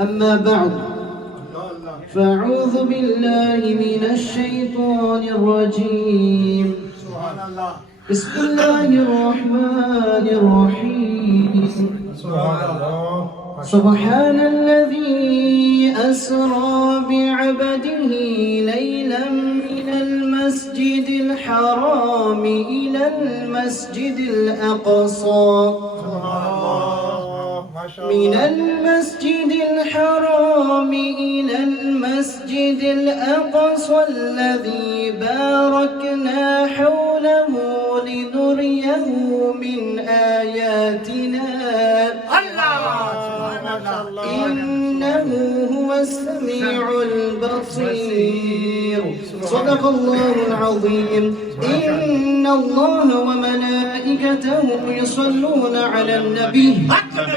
أما بعد فأعوذ بالله من الشيطان الرجيم بسم الله الرحمن الرحيم سبحان الذي أسرى بعبده ليلا من المسجد الحرام إلى المسجد الأقصى من المسجد الحرام إلى المسجد الأقصى الذي باركنا حوله لنريه من آياتنا إنه هو السميع البصير صدق الله العظيم إن الله وملائكته يصلون على النبي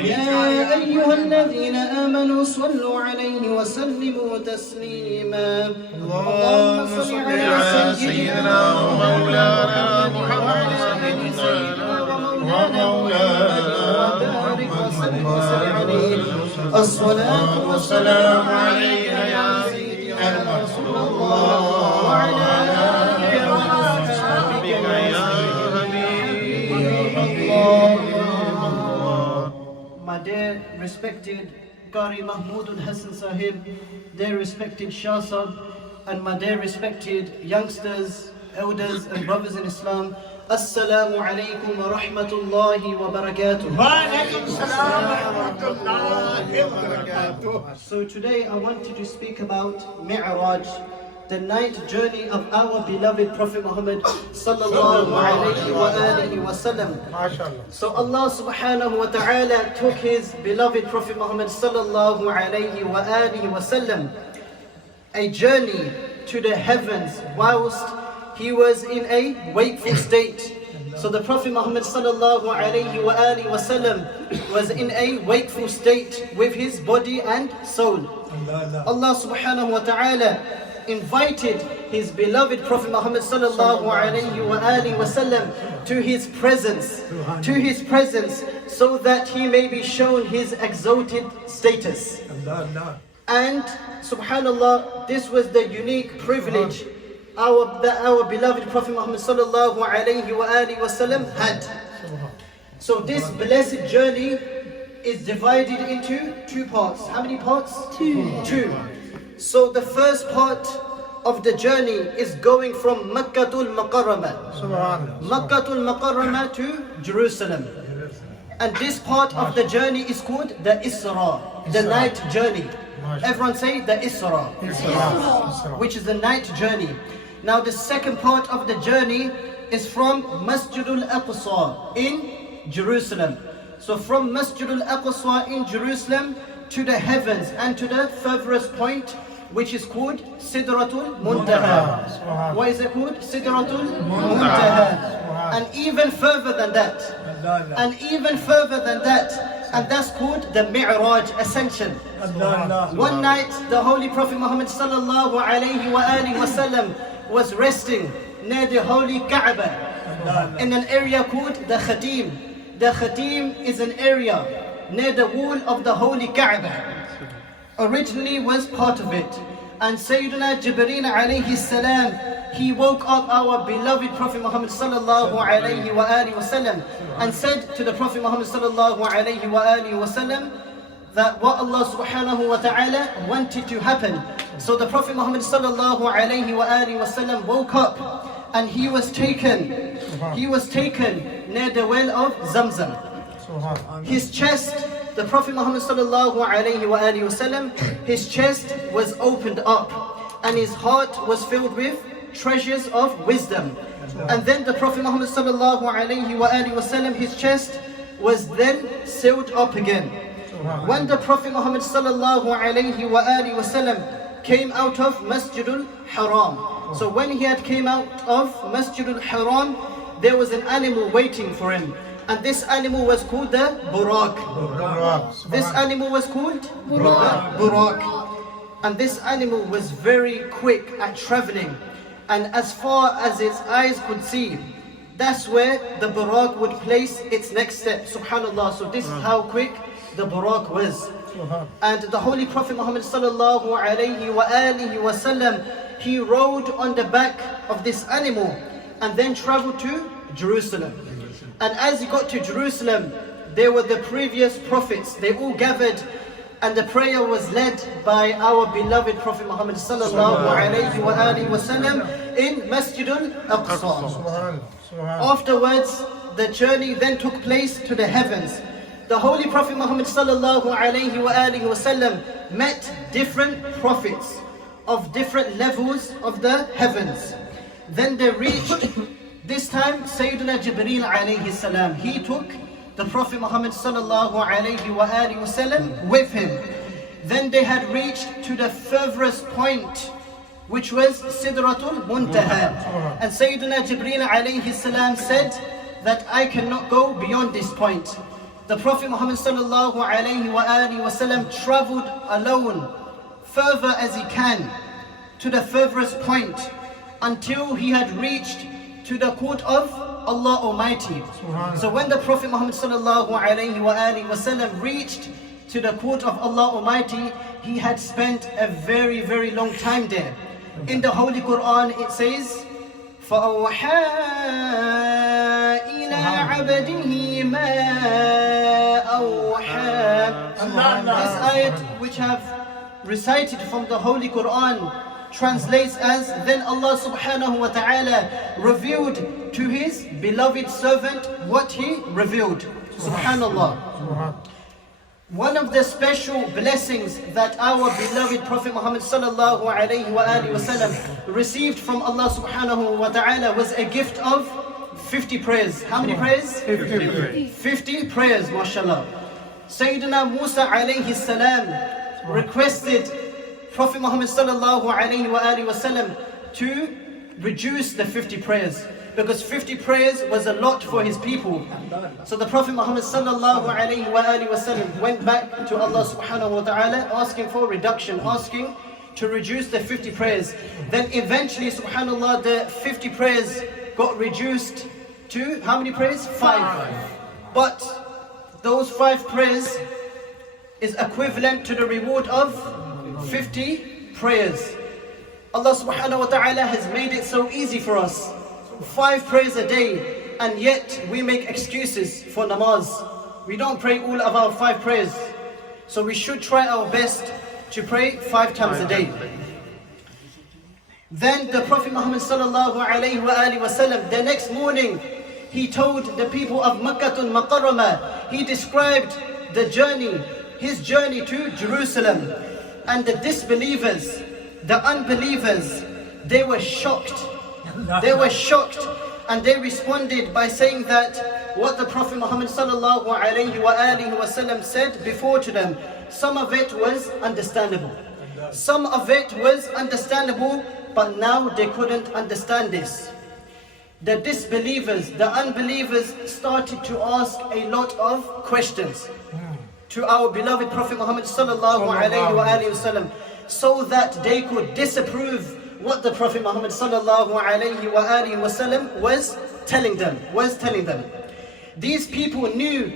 يا أيها الذين آمنوا صلوا عليه وسلموا تسليما اللهم صل على سيدنا ومولانا محمد وبارك وسلم عليه الصلاة والسلام عليك يا سيدنا رسول الله وعلى آلك وأصحابك يا حبيب الله. My dear respected Qari Mahmood al-Hassan Sahib, dear respected Shah Sahib, and my dear respected youngsters, elders and brothers in Islam, Assalamu alaikum wa rahmatullahi wa barakatuh. Wa alaikum salam wa rahmatullahi wa barakatuh. So today I wanted to speak about Meraj, the night journey of our beloved Prophet Muhammad sallallahu alayhi wa alihi wa sallam. So Allah subhanahu wa ta'ala took his beloved Prophet Muhammad sallallahu alayhi wa alihi wa sallam a journey to the heavens whilst he was in a wakeful state. So the Prophet Muhammad sallallahu alayhi wa alihi wa sallam was in a wakeful state with his body and soul. Allah subhanahu wa ta'ala invited his beloved Prophet Muhammad sallallahu alayhi wa alihi wa sallam to his presence, so that he may be shown his exalted status. And subhanallah, this was the unique privilege that our beloved Prophet Muhammad sallallahu alayhi wa alihi wa sallam had. So this blessed journey is divided into two parts. How many parts? Two. So the first part of the journey is going from Makkatul Mukarramah to Jerusalem. And this part of the journey is called the Isra, the night journey. Everyone say the Isra, which is the night journey. Now the second part of the journey is from Masjidul Aqsa in Jerusalem. So from Masjidul Aqsa in Jerusalem to the heavens and to the furthest point, which is called Sidratul Muntaha. What is it called? Sidratul Muntaha. And even further than that. And that's called the Mi'raj, Ascension. One night, the Holy Prophet Muhammad sallallahu alayhi wa alihi wa sallam was resting near the Holy Kaaba in an area called the Khatim. The Khatim is an area near the wall of the Holy Kaaba. Originally was part of it. And Sayyidina Jibreel alayhi salam, he woke up our beloved Prophet Muhammad sallallahu alayhi wa alihi wa sallam and said to the Prophet Muhammad sallallahu alayhi wa alihi wa sallam that what Allah subhanahu wa ta'ala wanted to happen. So the Prophet Muhammad sallallahu alayhi wa alihi wa sallam woke up and he was taken near the well of Zamzam. His chest, the Prophet Muhammad sallallahu alayhi wa alihi wa sallam, his chest was opened up and his heart was filled with treasures of wisdom. And then the Prophet Muhammad sallallahu alayhi wa alihi wa sallam, his chest was then sealed up again. When the Prophet Muhammad sallallahu alayhi wa alihi wa sallam came out of Masjidul Haram, so when he had came out of Masjidul Haram, there was an animal waiting for him. And this animal was called the Burak. This animal was called Burak. And this animal was very quick at traveling. And as far as its eyes could see, that's where the Burak would place its next step. Subhanallah. So this is how quick the Buraq was. And the Holy Prophet Muhammad sallallahu alayhi wa alihi wasallam, he rode on the back of this animal and then traveled to Jerusalem. And as he got to Jerusalem, there were the previous prophets. They all gathered, and the prayer was led by our beloved Prophet Muhammad sallallahu alayhi wa alihi wasallam in Masjid al-Aqsa. Afterwards, the journey then took place to the heavens. The Holy Prophet Muhammad sallallahu alayhi wa alihi wasallam met different prophets of different levels of the heavens. Then they reached, this time Sayyidina Jibreel alayhi salam, he took the Prophet Muhammad sallallahu alayhi wa alihi wasallam with him. Then they had reached to the furthest point, which was Sidratul Muntaha. And Sayyidina Jibreel alayhi salam said that I cannot go beyond this point. The Prophet Muhammad sallallahu alayhi wa alihi wasallam traveled alone further as he can to the furthest point until he had reached to the court of Allah Almighty. So when the Prophet Muhammad sallallahu alayhi wa alihi wasallam reached to the court of Allah Almighty, he had spent a very, very long time there. In the Holy Quran it says, فَأَوْحَى إِلَىٰ عَبْدِهِ مَا أَوْحَى. This ayat which I have recited from the Holy Quran translates as, then Allah subhanahu wa ta'ala revealed to his beloved servant what he revealed. Subhanallah. One of the special blessings that our beloved Prophet Muhammad sallallahu alayhi wa alihi wasallam received from Allah subhanahu wa ta'ala was a gift of 50 prayers. How many prayers? 50 prayers, mashallah. Sayyidina Musa alayhi salam requested Prophet Muhammad sallallahu alayhi wa alihi wasallam to reduce the 50 prayers, because 50 prayers was a lot for his people. So the Prophet Muhammad sallallahu alayhi wa alihi wasallam went back to Allah subhanahu wa ta'ala asking for reduction, asking to reduce the 50 prayers. Then eventually, subhanallah, the 50 prayers got reduced to how many prayers? 5. But those 5 prayers is equivalent to the reward of 50 prayers. Allah subhanahu wa ta'ala has made it so easy for us. 5 prayers a day, and yet we make excuses for namaz. We don't pray all of our 5 prayers. So we should try our best to pray 5 times a day. Then the Prophet Muhammad sallallahu alayhi wa alihi wasallam, the next morning, he told the people of Makkahul Mukarramah, he described the journey, his journey to Jerusalem. And the disbelievers, the unbelievers, they were shocked. They were shocked, and they responded by saying that what the Prophet Muhammad sallallahu alayhi wa alihi wasallam said before to them, some of it was understandable. Some of it was understandable, but now they couldn't understand this. The disbelievers, the unbelievers started to ask a lot of questions to our beloved Prophet Muhammad sallallahu alayhi wa alihi wasallam, so that they could disapprove what the Prophet Muhammad sallallahu alayhi wa alihi wasallam was telling them. These people knew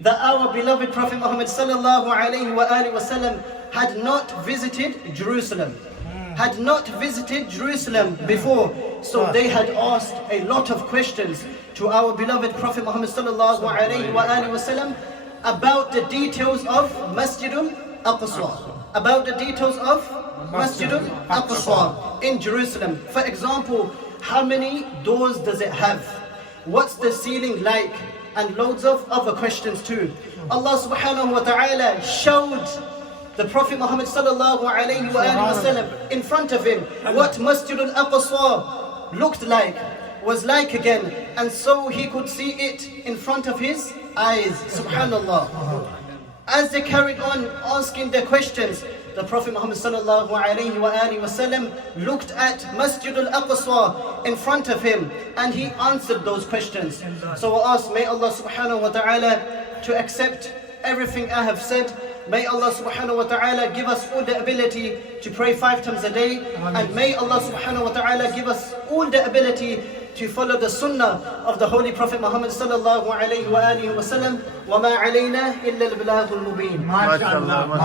that our beloved Prophet Muhammad sallallahu alayhi wa alihi wasallam had not visited Jerusalem. Had not visited Jerusalem before. So they had asked a lot of questions to our beloved Prophet Muhammad sallallahu alayhi wa alihi wasallam about the details of Masjid al-Aqsa. About the details of Masjid al-Aqsa in Jerusalem. For example, how many doors does it have? What's the ceiling like? And loads of other questions too. Allah subhanahu wa ta'ala showed the Prophet Muhammad sallallahu alayhi wa sallam in front of him what Masjid al-Aqsa looked like, was like again. And so he could see it in front of his eyes. Subhanallah. As they carried on asking their questions, the Prophet Muhammad sallallahu alayhi wa sallam looked at Masjid al-Aqsa in front of him, and he answered those questions. So I ask, may Allah subhanahu wa ta'ala to accept everything I have said. May Allah subhanahu wa ta'ala give us all the ability to pray 5 times a day. And may Allah subhanahu wa ta'ala give us all the ability to follow the sunnah of the Holy Prophet Muhammad sallallahu alayhi wa alihi wa sallam. وَمَا عَلَيْنَا إِلَّا الْبَلَاغُ الْمُبِينَ. MashaAllah.